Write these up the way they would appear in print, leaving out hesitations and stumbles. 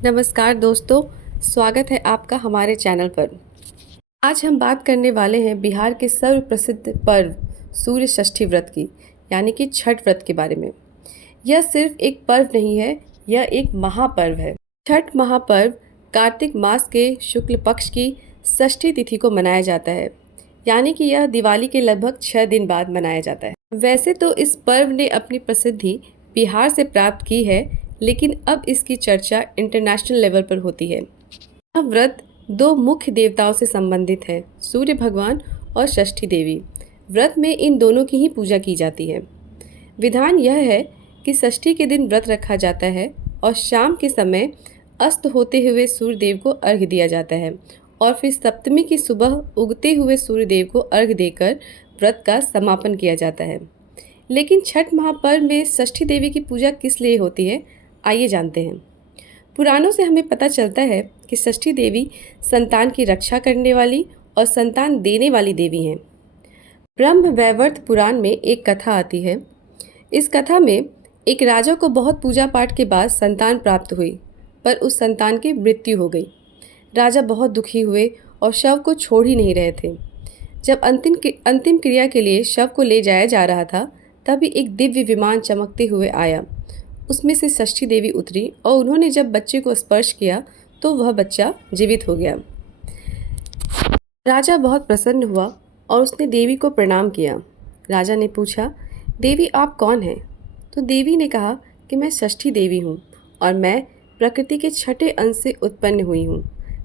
नमस्कार दोस्तों, स्वागत है आपका हमारे चैनल पर। आज हम बात करने वाले हैं बिहार के सर्वप्रसिद्ध पर्व सूर्य षष्ठी व्रत की, यानी कि छठ व्रत के बारे में। यह सिर्फ एक पर्व नहीं है, यह एक महापर्व है। छठ महापर्व कार्तिक मास के शुक्ल पक्ष की षष्ठी तिथि को मनाया जाता है, यानी कि यह दिवाली के लगभग 6 दिन बाद मनाया जाता है। वैसे तो इस पर्व ने अपनी प्रसिद्धि बिहार से प्राप्त की है, लेकिन अब इसकी चर्चा इंटरनेशनल लेवल पर होती है। यह व्रत दो मुख्य देवताओं से संबंधित है, सूर्य भगवान और षष्ठी देवी। व्रत में इन दोनों की ही पूजा की जाती है। विधान यह है कि षष्ठी के दिन व्रत रखा जाता है और शाम के समय अस्त होते हुए सूर्य देव को अर्घ्य दिया जाता है और फिर सप्तमी की सुबह उगते हुए सूर्य देव को अर्घ्य देकर व्रत का समापन किया जाता है। लेकिन छठ महापर्व में षष्ठी देवी की पूजा किस लिए होती है, आइए जानते हैं। पुराणों से हमें पता चलता है कि षष्ठी देवी संतान की रक्षा करने वाली और संतान देने वाली देवी हैं। ब्रह्म वैवर्त पुराण में एक कथा आती है। इस कथा में एक राजा को बहुत पूजा पाठ के बाद संतान प्राप्त हुई, पर उस संतान की मृत्यु हो गई। राजा बहुत दुखी हुए और शव को छोड़ ही नहीं रहे थे। जब अंतिम क्रिया के लिए शव को ले जाया जा रहा था, तभी एक दिव्य विमान चमकते हुए आया। उसमें से षष्ठी देवी उतरी और उन्होंने जब बच्चे को स्पर्श किया तो वह बच्चा जीवित हो गया। राजा बहुत प्रसन्न हुआ और उसने देवी को प्रणाम किया। राजा ने पूछा, देवी आप कौन हैं? तो देवी ने कहा कि मैं षष्ठी देवी हूँ और मैं प्रकृति के छठे अंश से उत्पन्न हुई हूँ।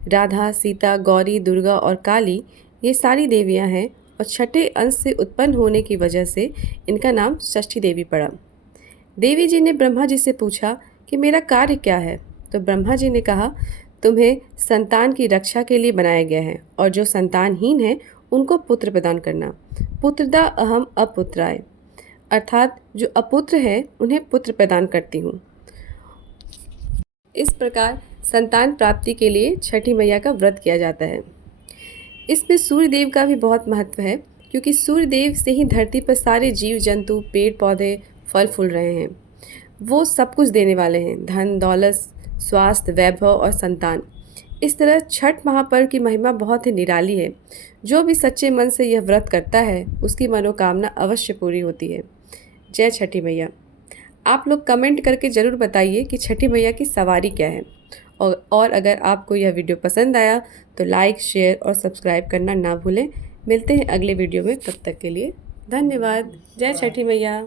राधा, सीता, गौरी, दुर्गा और काली ये सारी देवियाँ हैं और छठे अंश से उत्पन्न होने की वजह से इनका नाम षष्ठी देवी पड़ा। देवी जी ने ब्रह्मा जी से पूछा कि मेरा कार्य क्या है? तो ब्रह्मा जी ने कहा, तुम्हें संतान की रक्षा के लिए बनाया गया है और जो संतानहीन है उनको पुत्र प्रदान करना। पुत्रदा अहम अपुत्राय, अर्थात जो अपुत्र है उन्हें पुत्र प्रदान करती हूँ। इस प्रकार संतान प्राप्ति के लिए छठी मैया का व्रत किया जाता है। इसमें सूर्य देव का भी बहुत महत्व है, क्योंकि सूर्य देव से ही धरती पर सारे जीव जंतु, पेड़ पौधे, फल फूल रहे हैं। वो सब कुछ देने वाले हैं, धन दौलत, स्वास्थ्य, वैभव और संतान। इस तरह छठ महापर्व की महिमा बहुत ही निराली है। जो भी सच्चे मन से यह व्रत करता है उसकी मनोकामना अवश्य पूरी होती है। जय छठी मैया। आप लोग कमेंट करके ज़रूर बताइए कि छठी मैया की सवारी क्या है। और अगर आपको यह वीडियो पसंद आया तो लाइक, शेयर और सब्सक्राइब करना ना भूलें। मिलते हैं अगले वीडियो में, तब तक के लिए धन्यवाद। जय छठी मैया।